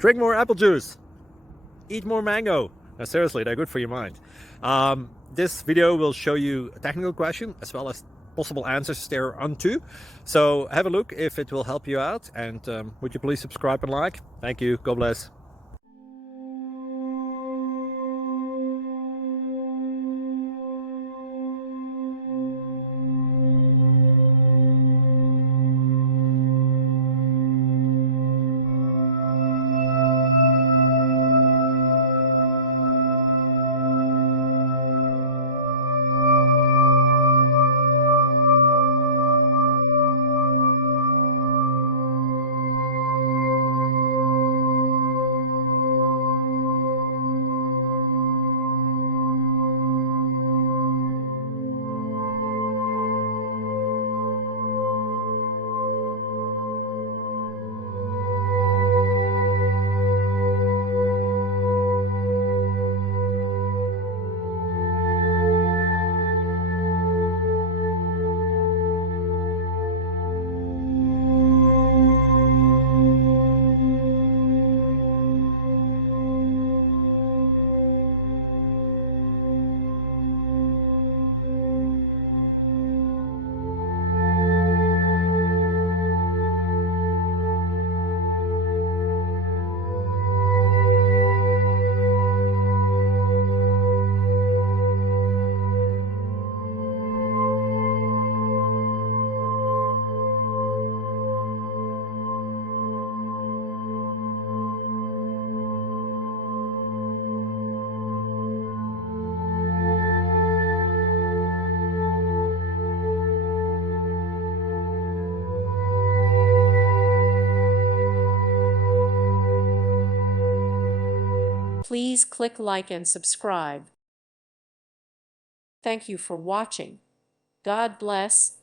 Drink more apple juice. Eat more mango. No, seriously, they're good for your mind. This video will show you a technical question as well as possible answers thereunto. So have a look if it will help you out, and would you please subscribe and like? Thank you. God bless. Please click like and subscribe. Thank you for watching. God bless.